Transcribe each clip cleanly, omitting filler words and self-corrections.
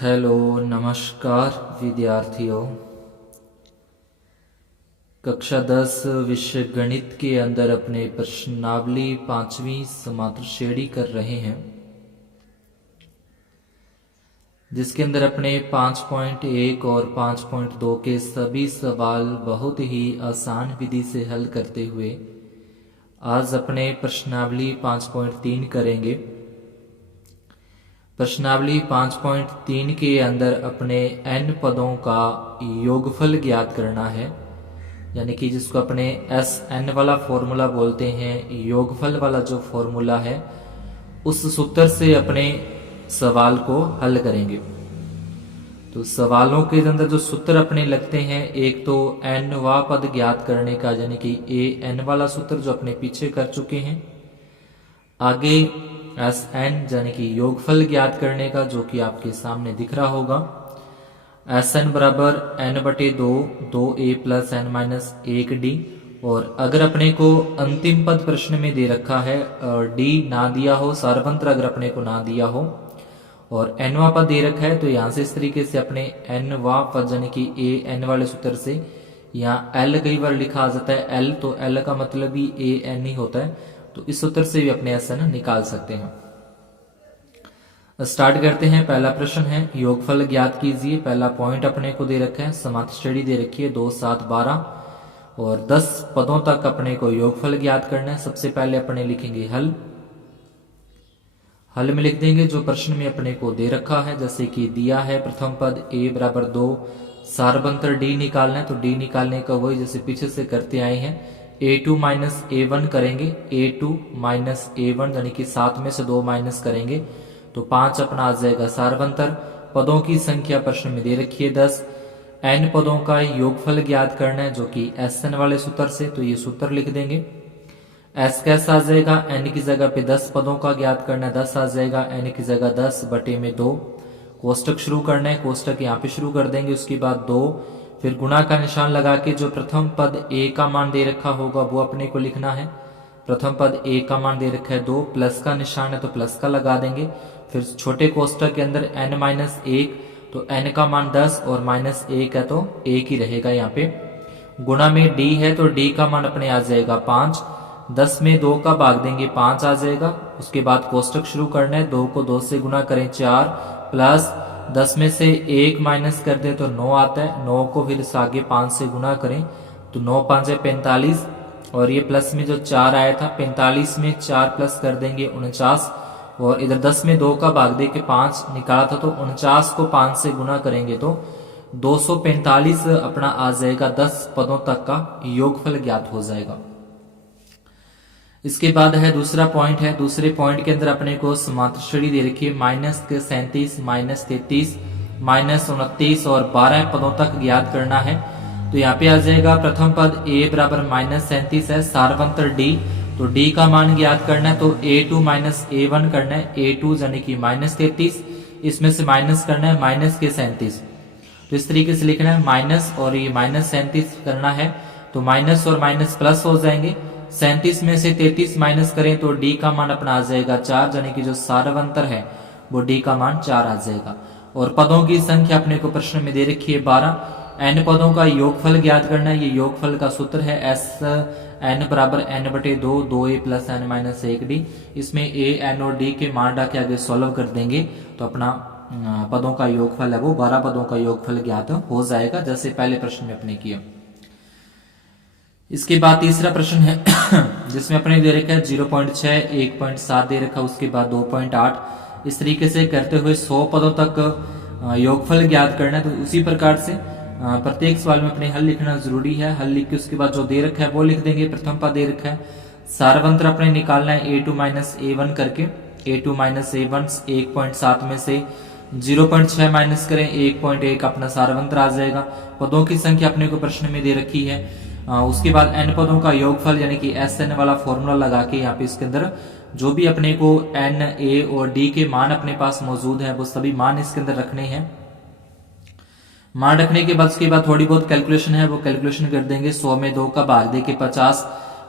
Hello, नमस्कार विद्यार्थियों। कक्षा 10 विषय गणित के अंदर अपने प्रश्नावली 5वीं समांतर श्रेणी कर रहे हैं, जिसके अंदर अपने 5.1 और 5.2 के सभी सवाल बहुत ही आसान विधि से हल करते हुए आज अपने प्रश्नावली 5.3 करेंगे। प्रश्नावली 5.3 के अंदर अपने n पदों का योगफल ज्ञात करना है, यानी कि जिसको अपने SN वाला फॉर्मूला बोलते हैं। योगफल वाला जो फॉर्मूला है उस सूत्र से अपने सवाल को हल करेंगे। तो सवालों के अंदर जो सूत्र अपने लगते हैं, एक तो n पद ज्ञात करने का, यानी कि AN वाला सूत्र जो अपने पीछे कर चुके हैं। आगे SN यानी कि योगफल ज्ञात करने का, जो कि आपके सामने दिख रहा होगा। SN बराबर n/2 2a plus n minus 1d। और अगर अपने को अंतिम पद प्रश्न में दे रखा है, d ना दिया हो, सारवंत्र अगर अपने को ना दिया हो और nवां पद दे रखा है, तो यहां से इस तरीके से अपने nवां पद यानी कि AN वाले सूत्र से, यहाँ L कई बार लिखा आ जाता है L, तो L का मतलब भी AN ही होता है, तो इस सूत्र से भी अपने SN निकाल सकते हैं। स्टार्ट करते हैं। पहला प्रश्न है, योगफल ज्ञात कीजिए। पहला पॉइंट अपने को दे रखा है, समांतर श्रेणी दे रखी है 2, 7, 12 और 10 पदों तक अपने को योगफल ज्ञात करना है। सबसे पहले अपने लिखेंगे हल। हल में लिख देंगे जो प्रश्न में अपने को दे रखा है, जैसे कि दिया है प्रथम पद a बराबर 2, सारवंतर d निकालना है। तो d निकालने का वही जैसे पीछे से करते आए हैं, a2 माइनस a1 करेंगे। a2 माइनस a1 यानी कि 7 में से 2 माइनस करेंगे तो 5 अपना आ जाएगा सारवंतर। पदों की संख्या प्रश्न में दे रखी है 10। n पदों का योगफल ज्ञात करना है, जो कि SN वाले सूत्र से, तो ये सूत्र लिख देंगे। S कैसा आ जाएगा, n की जगह पे 10 पदों का ज्ञात करना है, 10 आ जाएगा। n की जगह 10/2। कोष्टक शुरू करना है, कोष्टक यहाँ पे शुरू कर देंगे। उसके बाद 2, फिर गुणा का निशान लगा के जो प्रथम पद a का मान दे रखा होगा वो अपने को लिखना है। प्रथम पद a का मान दे रखा है 2, प्लस का निशान है तो प्लस का लगा देंगे। फिर छोटे कोष्टक के अंदर n-1, तो n का मान 10 और -1 है तो 1 ही रहेगा यहाँ पे। गुणा में d है तो d का मान अपने आ जाएगा 5। 10 में 2 का भाग देंगे 5 आ जाएगा। उसके बाद कोष्टक शुरू करना है, 2 को 2 से गुणा करें 4, प्लस 10 में से 1 माइनस कर दे तो 9 आता है। 9 को फिर आगे 5 से गुणा करें तो 9 5 45, और ये प्लस में जो 4 आया था 45 में 4 प्लस कर देंगे 49, और इधर 10 में 2 का भाग दे के 5 निकाला था तो 49 को 5 से गुणा करेंगे तो 245 अपना आ जाएगा। 10 पदों तक का योगफल ज्ञात हो जाएगा। इसके बाद है दूसरा पॉइंट है। दूसरे पॉइंट के अंदर अपने को समांतर श्रेणी दे रखी है -37, -33, -29 और 12 पदों तक ज्ञात करना है। तो यहाँ पे आ जाएगा प्रथम पद a बराबर -37 है, सारवंतर d, तो d का मान ज्ञात करना है। तो a2 माइनस a1 करना है। a2 यानी कि -33, इसमें से माइनस करना है -37, तो इस तरीके से लिखना है माइनस, और ये -37 करना है तो माइनस और माइनस प्लस हो जाएंगे। 37 में से 33 माइनस करें तो d का मान अपना आ जाएगा 4, यानी कि जो सारवंतर है वो d का मान 4 आ जाएगा। और पदों की संख्या अपने को प्रश्न में दे रखी है 12। n पदों का योगफल ज्ञात करना है। ये योगफल का सूत्र है SN बराबर n/2 2a plus n minus 1d। इसमें a, n और d के मान डाल के आगे सॉल्व कर देंगे तो अपना पदों का योगफल है वो 12 पदों का योगफल ज्ञात हो जाएगा, जैसे पहले प्रश्न में अपने किया। इसके बाद तीसरा प्रश्न है जिसमें अपने दे रखा है 0.6, 1.7 दे रखा, उसके बाद 2.8। इस तरीके से करते हुए 100 पदों तक योगफल ज्ञात करना है। तो उसी प्रकार से प्रत्येक सवाल में अपने हल लिखना जरूरी है। हल लिख के उसके बाद जो दे रखा है वो लिख देंगे। प्रथम पद दे रखा है, सारवंतर अपने निकालना है a2 माइनस a1 करके। a2 माइनस a1 1.7 में से 0.6 माइनस करें 1.1 अपना सारवंतर आ जाएगा। पदों की संख्या अपने को प्रश्न में दे रखी है। उसके बाद n पदों का योगफल यानी कि SN वाला फॉर्मूला लगा के यहाँ पे इसके अंदर जो भी अपने को n, a और d के मान अपने पास मौजूद है वो सभी मान इसके अंदर रखने हैं। मान रखने के बाद उसके बाद थोड़ी बहुत कैलकुलेशन है वो कैलकुलेशन कर देंगे। 100 में 2 का भाग दे के 50,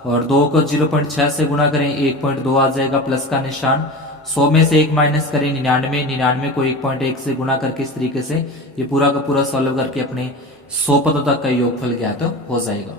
और 2 को 0.6 से गुणा करें 1.2 आ जाएगा, प्लस का निशान। 100 में से 1 माइनस करें 99, 99 को 1.1 से गुना करके इस तरीके से ये पूरा का पूरा सॉल्व करके अपने 100 पदों तक का योगफल ज्ञात हो जाएगा।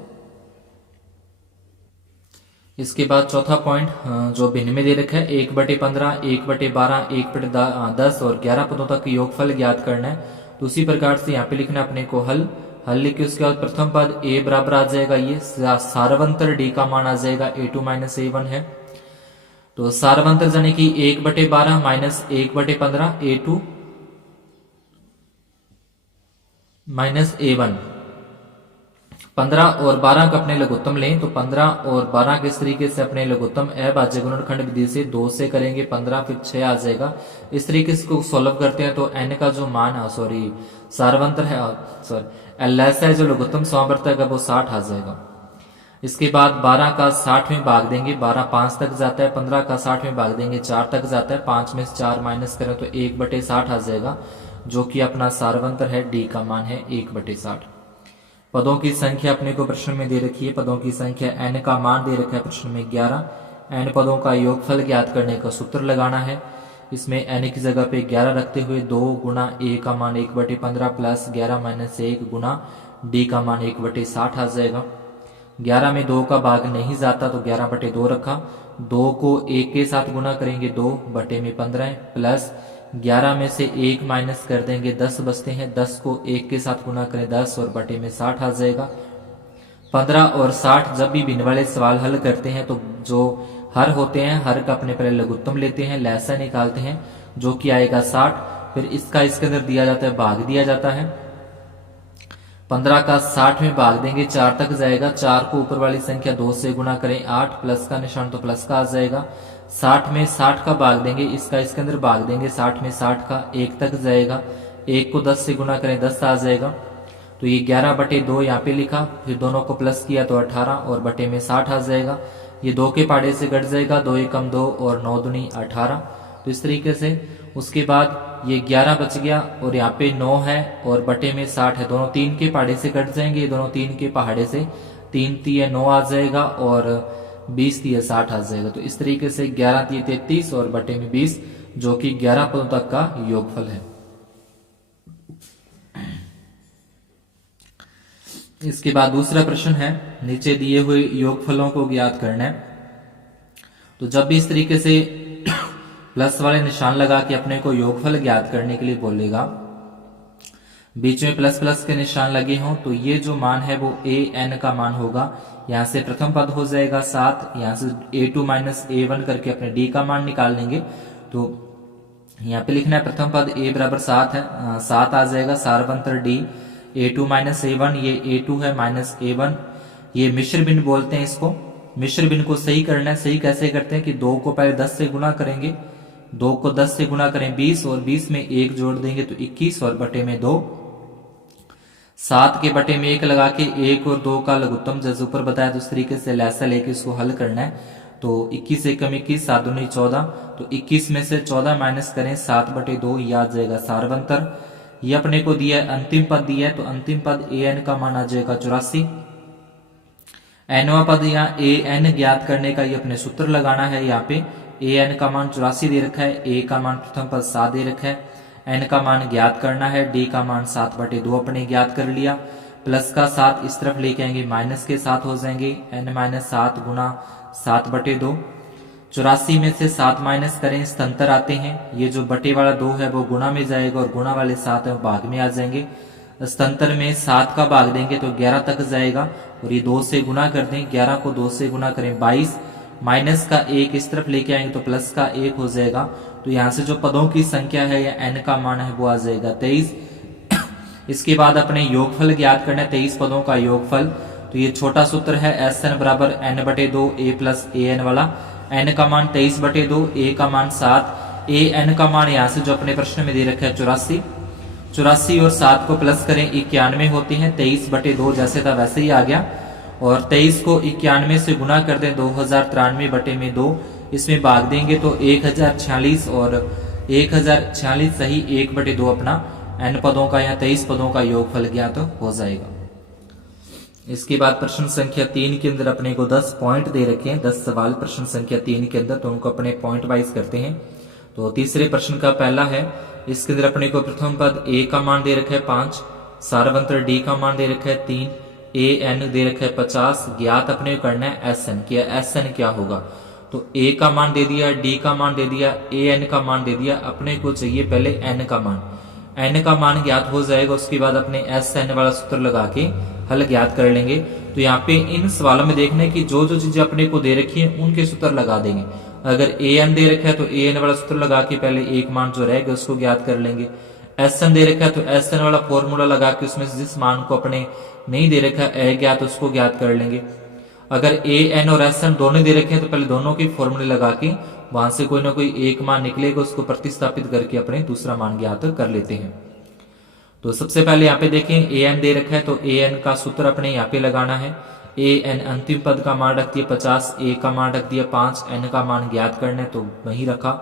इसके बाद चौथा पॉइंट जो भिन्न में दे रखा है 1/15, 1/12, 1/10 और 11 पदों तक योगफल ज्ञात करना है। तो उसी प्रकार से यहाँ पे लिखना अपने को हल लिख के उसके बाद प्रथम पद a बराबर आ जाएगा, ये सारवंतर d का मान आ जाएगा a2 माइनस a1 है। तो सारवंतर यानी कि 1/12 माइनस 1/15 a2 माइनस a1। 15 और 12 का अपने लघुत्तम लें तो 15 और 12 किस तरीके से अपने लघुत्तम अभाज्य गुणनखंड विधि से 2 से करेंगे 15 फिर 6 आ जाएगा। इस तरीके से को सॉल्व करते हैं तो n का जो मान है सारवंतर है एलएस है जो लघुत्तम समावर्तक है वो 60 आ जाएगा। इसके बाद 12 का 60 में भाग देंगे 12 5 तक जाता है, 15 का 60 में भाग देंगे 4 तक जाता है, 5 में से 4 माइनस करें तो 1/60 आ जाएगा जो कि अपना सारवंतर है, d का मान है 1/60। पदों की संख्या अपने को प्रश्न में दे रखी है, पदों की संख्या n का मान दे रखा है प्रश्न में 11। n पदों का योगफल ज्ञात करने का सूत्र लगाना है। इसमें n की जगह पे 11 रखते हुए 2 गुना a का मान 1/15 प्लस 11 माइनस 1 गुना d का मान 1/60 आ जाएगा। 11 में 2 का भाग नहीं जाता तो 11/2 रखा, 2 को 1 के साथ गुना करेंगे 2/15 प्लस 11 में से 1 माइनस कर देंगे 10 बचते हैं, 10 को 1 के साथ गुना करें 10 और बटे में 60 आ जाएगा। 15 और 60 जब भी भिन्न वाले सवाल हल करते हैं तो जो हर होते हैं हर का अपने पहले लघुत्तम लेते हैं, लहसा निकालते हैं जो कि आएगा 60, फिर इसका इसके अंदर दिया जाता है भाग दिया जाता है। 15 का 60 में भाग देंगे 4 तक जाएगा, 4 को ऊपर वाली संख्या 2 से गुना करें 8 प्लस का निशान तो प्लस का आ जाएगा। 60 में 60 का भाग देंगे, इसका इसके अंदर भाग देंगे 60 में 60 का 1 तक जाएगा, 1 को 10 से गुना करें 10 आ जाएगा। तो ये 11/2 यहाँ पे लिखा, फिर दोनों को प्लस किया तो 18 और बटे में 60 आ जाएगा। ये 2 के पाड़े से कट जाएगा, 2 एकम 2 और 9 दूनी 18। तो इस तरीके से उसके बाद ये 11 बच गया और यहाँ पे 9 है और बटे में 60 है, दोनों 3 के पहाड़े से कट जाएंगे, दोनों 3 के पहाड़े से 3 3 9 आ जाएगा और 20 3 60 आ जाएगा। तो इस तरीके से 11 3 33 और बटे में 20 जो कि 11 पदों तक का योगफल है। इसके बाद दूसरा प्रश्न है, नीचे दिए हुए योगफलों को ज्ञात करना है। तो जब भी इस तरीके से प्लस वाले निशान लगा के अपने को योगफल ज्ञात करने के लिए बोलेगा, बीच में प्लस प्लस के निशान लगे हों तो ये जो मान है वो an का मान होगा। यहां से प्रथम पद हो जाएगा 7, यहां से a2 माइनस a1 करके अपने d का मान निकाल लेंगे। तो यहाँ पे लिखना है प्रथम पद a बराबर 7 है, 7 आ जाएगा सारवंतर d a2 माइनस a1, ये a2 है माइनस a1, ये मिश्र भिन्न बोलते हैं इसको। मिश्र भिन्न को सही करना है, सही कैसे करते हैं कि 2 को पहले 10 से गुना करेंगे, 2 को 10 से गुना करें 20 और 20 में 1 जोड़ देंगे तो 21 और बटे में 2, 7 के बटे में 1 लगा के 1 और 2 का लघुत्तम जैसे ऊपर बताया तो इस तरीके से लहसा लेके इसको हल करना है। तो 21 एकम 21, 7 दूनी 14, तो 21 में से 14 माइनस करें 7/2, ये आ जाएगा सारवंतर। ये अपने को दिया है, अंतिम पद दिया है तो अंतिम पद an का मान आ जाएगा 84। nवां पद यहाँ an ज्ञात करने का ये अपने सूत्र लगाना है। यहाँ पे an का मान 84 दे रखा है, a का मान प्रथम पद 7 दे रखा है, n का मान ज्ञात करना है, d का मान 7/2 अपने ज्ञात कर लिया। प्लस का 7 इस तरफ लेके आएंगे, माइनस के 7 हो जाएंगे, n माइनस 7 गुना 7/2। 84 में से 7 माइनस करें स्तंतर आते हैं, ये जो बटे वाला 2 है वो गुणा में जाएगा और गुणा वाले 7 है भाग में आ जाएंगे। स्तंतर में 7 का भाग देंगे तो 11 तक जाएगा और ये 2 से गुना कर दें, 11 को 2 से गुना करें 22, माइनस का 1 इस तरफ लेके आएंगे तो प्लस का 1 हो जाएगा। तो यहाँ से जो पदों की संख्या है या n का मान है वो आ जाएगा 23। इसके बाद अपने योगफल ज्ञात करना है, 23 पदों का योगफल। तो ये छोटा सूत्र है SN बराबर n/2 a प्लस an वाला, n का मान 23/2, a का मान 7, an का मान यहाँ से जो अपने प्रश्न में दे रखा है 84, 84 और 7 को प्लस करें 91 होते हैं, 23/2 जैसे था वैसे ही आ गया। और 23 को 91 से गुना कर दें 2093/2, इसमें भाग देंगे तो 1046 और 1046 सही 1/2 अपना n पदों का या 23 पदों का योगफल ज्ञात हो जाएगा। इसके बाद प्रश्न संख्या 3 के अंदर अपने को 10 पॉइंट दे रखे हैं, 10 सवाल प्रश्न संख्या 3 के अंदर, तो उनको अपने पॉइंट वाइज करते हैं। तो तीसरे प्रश्न का पहला है, इसके अंदर अपने को प्रथम पद a का मान दे रखा है 5, सारवंतर d का मान दे रखा है 3, an दे रखा है 50, ज्ञात अपने को करना है sn। क्या sn क्या होगा? तो a का मान दे दिया, d का मान दे दिया, an का मान दे दिया, अपने को चाहिए पहले n का मान। n का मान ज्ञात हो जाएगा, उसके बाद अपने sn वाला सूत्र लगा के हल ज्ञात कर लेंगे। तो यहाँ पे इन सवालों में देखना है कि जो जो चीजें अपने को दे रखी है उनके सूत्र लगा देंगे। अगर an दे रखा है तो an वाला सूत्र लगा के पहले एक मान जो रहेगा उसको ज्ञात कर लेंगे। sn दे रखा है तो sn वाला फॉर्मूला लगा के उसमें से जिस मान को अपने नहीं दे रखा है अज्ञात उसको ज्ञात कर लेंगे। अगर an और sn दोनों दे रखे हैं तो पहले दोनों के फॉर्मूले लगा के वहां से कोई ना कोई एक मान निकलेगा, उसको प्रतिस्थापित करके अपने दूसरा मान ज्ञात कर लेते हैं। तो सबसे पहले यहाँ पे देखें an दे रखा है तो an का सूत्र अपने यहाँ पे लगाना है। an अंतिम पद का मान रख दिया 50, a का मान रख दिया 5, n का मान ज्ञात करना है तो वही रखा,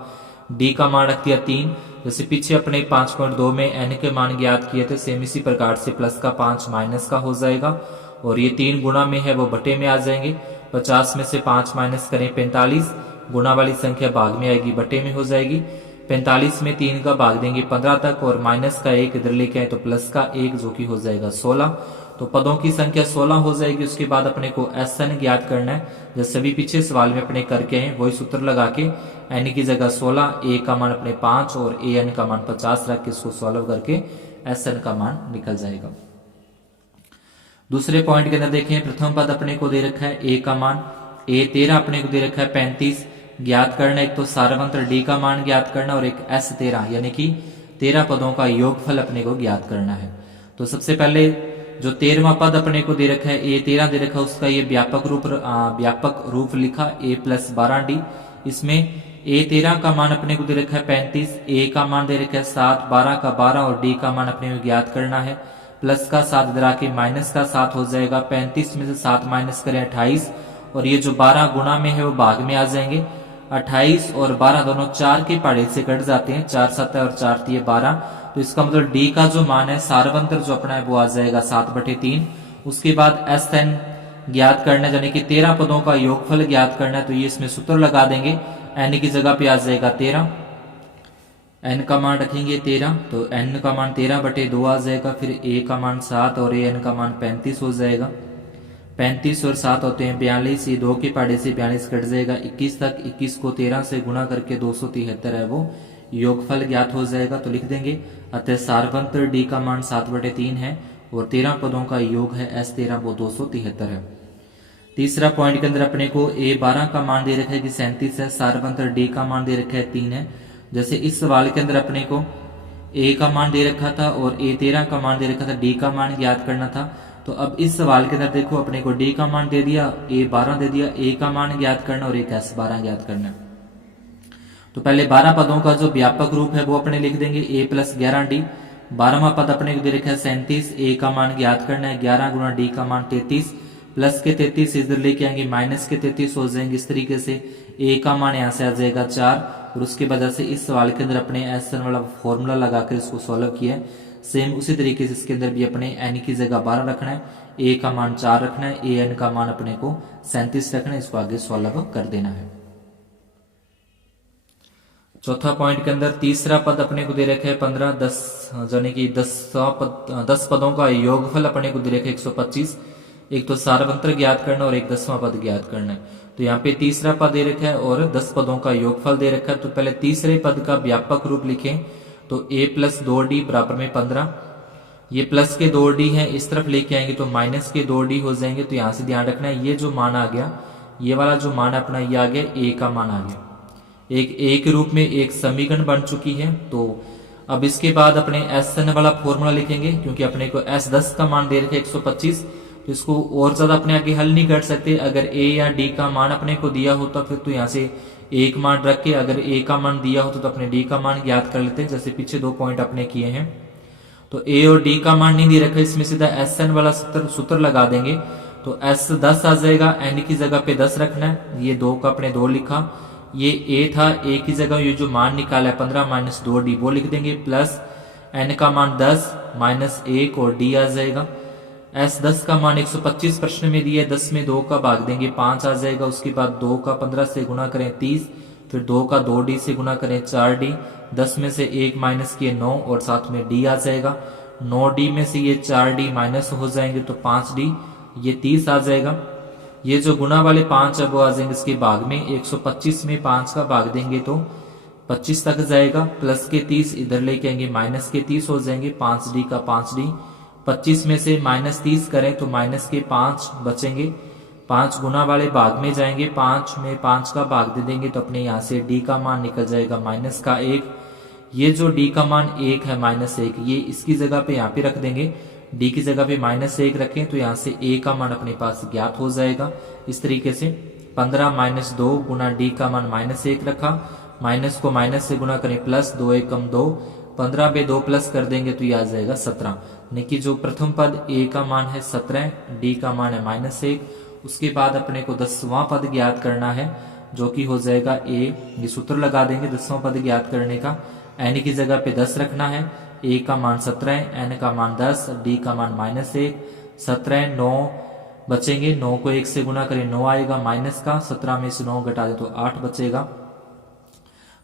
d का मान रख दिया 3। जैसे पीछे अपने 5.2 में n के मान ज्ञात किए थे, सेम इसी प्रकार से प्लस का 5 माइनस का हो जाएगा, और ये 3 गुणा में है वो बटे में आ जाएंगे। 50 में से 5 माइनस करें 45, गुणा वाली संख्या भाग में आएगी बटे में हो जाएगी। 45 में 3 का भाग देंगे 15 तक, और माइनस का 1 इधर लेके आए तो प्लस का 1 जो कि हो जाएगा 16। तो पदों की संख्या 16 हो जाएगी। उसके बाद अपने को sn ज्ञात करना है, जैसे अभी पीछे सवाल में अपने करके हैं वही सूत्र लगा के n की जगह 16, a का मान अपने 5 और an का मान 50 रख के इसको सॉल्व करके sn का मान निकल जाएगा। दूसरे पॉइंट के अंदर देखें, प्रथम पद अपने को दे रखा है a का मान, a 13 अपने को दे रखा है 35, ज्ञात करना, एक तो सारवंतर d का मान ज्ञात करना और एक s 13 यानी कि 13 पदों का योगफल अपने को ज्ञात करना है। तो सबसे पहले जो 13वां पद अपने को दे रखा है a 13 दे रखा है, उसका ये व्यापक रूप लिखा a + 12d। इसमें a 13 का मान अपने को दे रखा है 35, a का मान दे रखा है 7, 12 का 12 और d का मान अपने को ज्ञात करना है। प्लस का 7 इधर आके माइनस का 7 हो जाएगा, 35 में से 7 माइनस करें 28, और ये जो 12 गुणा में है वो भाग में आ जाएंगे। 28 और 12 दोनों 4 के पहाड़े से कट जाते हैं, 4 7 और 4 3 12। तो इसका मतलब d का जो मान है सारवंतर जो अपना है वो आ जाएगा 7/3। उसके बाद sn ज्ञात करना है, यानी कि 13 पदों का योगफल ज्ञात करना है, तो ये इसमें सूत्र लगा देंगे। n की जगह पे आ जाएगा 13, n का मान रखेंगे 13 तो n का मान 13/2 आ जाएगा। फिर a का मान 7 और an का मान 35 हो जाएगा। 35 और 7 होते हैं 42, ये 2 के पहाड़े से 42 कट जाएगा 21 तक। 21 को 13 से गुणा करके 273 है वो योगफल ज्ञात हो जाएगा, तो लिख देंगे। अतः सारवंतर d का मान 7/3 है और 13 पदों का योग है s 13 वो 273 है। तीसरा पॉइंट के अंदर अपने को a 12 का मान दे रखा है कि 37 है, सारवंतर d का मान दे रखा है 3 है। जैसे इस सवाल के अंदर अपने को a का मान दे रखा था और a 13 का मान दे रखा था, d का मान ज्ञात करना था। तो अब इस सवाल के अंदर देखो अपने को d का मान दे दिया, a 12 दे दिया, a का मान ज्ञात करना और एक s 12 ज्ञात करना। तो पहले 12 पदों का जो व्यापक रूप है वो अपने लिख देंगे a + 11d। 12वां पद अपने को दे रखा है 37, a का मान ज्ञात करना है, 11 गुणा d का मान 33, प्लस के 33 इधर लेके आएंगे माइनस के 33 हो जाएंगे। इस तरीके से a का मान यहाँ से आ जाएगा 4, और उसके वजह से इस सवाल के अंदर अपने sn वाला फॉर्मूला लगाकर इसको सॉल्व किया है। सेम उसी तरीके से इसके अंदर भी अपने n की जगह 12 रखना है, a का मान 4 रखना है, an का मान अपने को 37 रखना है, इसको आगे सॉल्व कर देना है। चौथा पॉइंट के अंदर तीसरा पद अपने को दे रखा है 15, 10 यानी कि 10 पदों का योगफल अपने को दे रखा है 125। एक तो सारवंतर ज्ञात करना और एक 10वां पद ज्ञात करना है। तो यहाँ पे तीसरा पद दे रखा है और 10 पदों का योगफल दे रखा है। तो पहले तीसरे पद का व्यापक रूप लिखें, तो a + 2d बराबर में 15। ये प्लस के 2d है, इस तरफ लेके आएंगे तो माइनस के 2d हो जाएंगे। तो यहाँ से ध्यान रखना है, ये जो मान आ गया, ये वाला जो मान अपना ये आ गया, a का मान आ गया। एक रूप में एक समीकरण बन चुकी है। तो अब इसके बाद अपने sn वाला फॉर्मूला लिखेंगे, क्योंकि अपने को s10 का मान दे रखे 125, तो इसको और ज्यादा अपने आगे हल नहीं कर सकते। अगर a या d का मान अपने को दिया होता फिर तो यहाँ से एक मान रख के अगर a का मान दिया होता तो अपने d का मान ज्ञात कर लेते, जैसे पीछे 2 पॉइंट अपने किए हैं। तो a और d का मान नहीं दे रखा, इसमें सीधा sn वाला सूत्र लगा देंगे। तो s10 आ जाएगा, n की जगह पे 10 रखना है, ये 2 का अपने 2 लिखा, ये a था, a की जगह ये जो मान निकाला है 15 - 2d वो लिख देंगे, प्लस n का मान 10 - 1 और d आ जाएगा। s10 का मान 125 प्रश्न में दिया है, 10 में 2 का भाग देंगे 5 आ जाएगा। उसके बाद 2 का 15 से गुणा करें 30, फिर 2 का 2d से गुना करें 4d, 10 में से 1 माइनस किए 9 और साथ में d आ जाएगा। 9d में से ये 4d माइनस हो जाएंगे तो 5d, ये 30 आ जाएगा। ये जो गुना वाले 5 है वो आ जाएंगे इसके भाग में, 125 में 5 का भाग देंगे तो 25 तक जाएगा। प्लस के 30 इधर लेके आएंगे, माइनस के 30 हो जाएंगे, 5d का 5d। 25 में से माइनस 30 करें तो माइनस के 5 बचेंगे, 5 गुना वाले भाग में जाएंगे, 5 में 5 का भाग दे देंगे तो अपने यहाँ से d का मान निकल जाएगा माइनस का 1। ये जो d का मान 1 है -1, ये इसकी जगह पे यहाँ पे रख देंगे, d की जगह पे -1 रखें तो यहाँ से a का मान अपने पास ज्ञात हो जाएगा। इस तरीके से 15 - 2 गुना d का मान -1 रखा, माइनस को माइनस से गुना करें प्लस, 2 एकम 2, 15 पे 2 प्लस कर देंगे तो ये आ जाएगा 17। यानी कि जो प्रथम पद a का मान है 17, d का मान है -1। उसके बाद अपने को 10वां पद ज्ञात करना है जो कि हो जाएगा a, ये सूत्र लगा देंगे 10वां पद ज्ञात करने का। n की जगह पे 10 रखना है, a का मान 17, n का मान 10, d का मान -1, 17, 9 बचेंगे, 9 को 1 से गुना करें 9 आएगा माइनस का, 17 में से 9 घटा दे तो 8 बचेगा।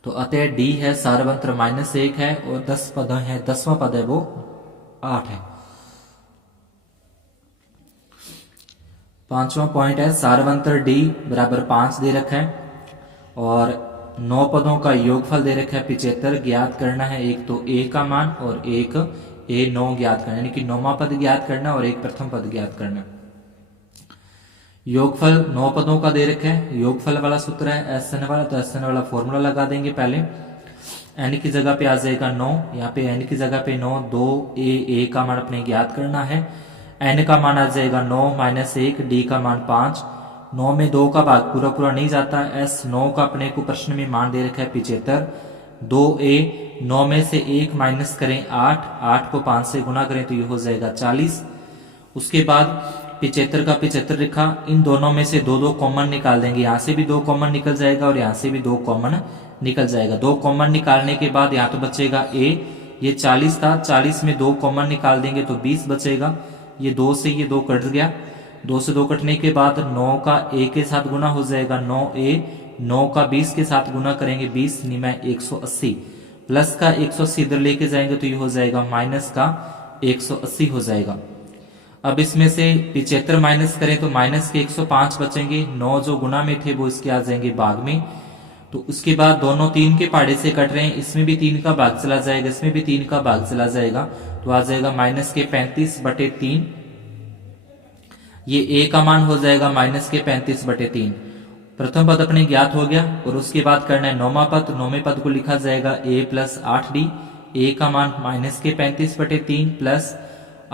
तो अतः d है सारवंत्र -1 है और 10 पद है, 10वां पद है वो 8 है। 5वां पॉइंट है सारवंत्र d बराबर 5 दे रखा है और 9 पदों का योगफल दे रखा है 75, ज्ञात करना है एक तो a का मान और एक a9 ज्ञात करना है, यानी कि 9वां पद ज्ञात करना और एक प्रथम पद ज्ञात करना। योगफल 9 पदों का दे रखा है, योगफल वाला सूत्र है SN वाला, तो SN वाला फॉर्मूला लगा देंगे पहले। n की जगह पे आ जाएगा 9, यहाँ पे n की जगह पे 9, 2a का मान अपने ज्ञात करना है। n का मान आ जाएगा 9 - 1, d का मान 5, 9 में 2 का भाग पूरा पूरा नहीं जाता, S9 का अपने को प्रश्न में मान दे रखा है 75, 2a, 9 में से 1 माइनस करें 8, 8 को 5 से गुना करें तो ये हो जाएगा 40। उसके बाद 75 का 75 लिखा, इन दोनों में से 2 कॉमन निकाल देंगे, यहाँ से भी 2 कॉमन निकल जाएगा और यहाँ से भी 2 कॉमन निकल जाएगा। 2 कॉमन निकालने के बाद यहाँ तो बचेगा a, ये 40 था, 40 में 2 कॉमन निकाल देंगे तो 20 बचेगा। ये 2 से ये 2 कट गया, 2 से 2 कटने के बाद 9 का a के साथ गुना हो जाएगा 9a, 9 का 20 के साथ गुना करेंगे 20 निमे 180, प्लस का 180 इधर लेके जाएंगे तो ये हो जाएगा माइनस का 180 हो जाएगा। अब इसमें से 75 माइनस करें तो माइनस के 105 बचेंगे, 9 जो गुना में थे वो इसके आ जाएंगे भाग में। तो उसके बाद दोनों 3 के पहाड़े से कट रहे हैं, इसमें भी 3 का भाग चला जाएगा, इसमें भी 3 का भाग चला जाएगा, तो आ जाएगा माइनस के 35/3। ये a का मान हो जाएगा माइनस के 35/3। प्रथम पद अपने ज्ञात हो गया और उसके बाद करना है 9वां पद। 9वें पद को लिखा जाएगा a + 8d, a का मान माइनस के 35/3 प्लस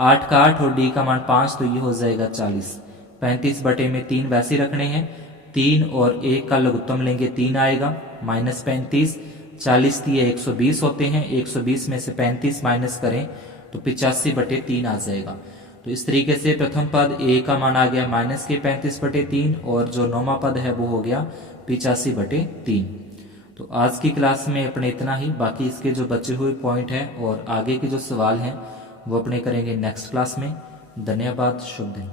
8 का 8 और d का मान 5, तो ये हो जाएगा 40। 35/3 वैसे रखने हैं, 3 और 1 का लघुत्तम लेंगे 3 आएगा, -35, 40 दिए 120 होते हैं, 120 में से 35 माइनस करें तो 85/3 आ जाएगा। तो इस तरीके से प्रथम पद a का मान आ गया माइनस के 35/3 और जो 9वां पद है वो हो गया 85/3। तो आज की क्लास में अपने इतना ही, बाकी इसके जो बचे हुए पॉइंट हैं और आगे के जो सवाल हैं वो अपने करेंगे नेक्स्ट क्लास में। धन्यवाद, शुभ दिन।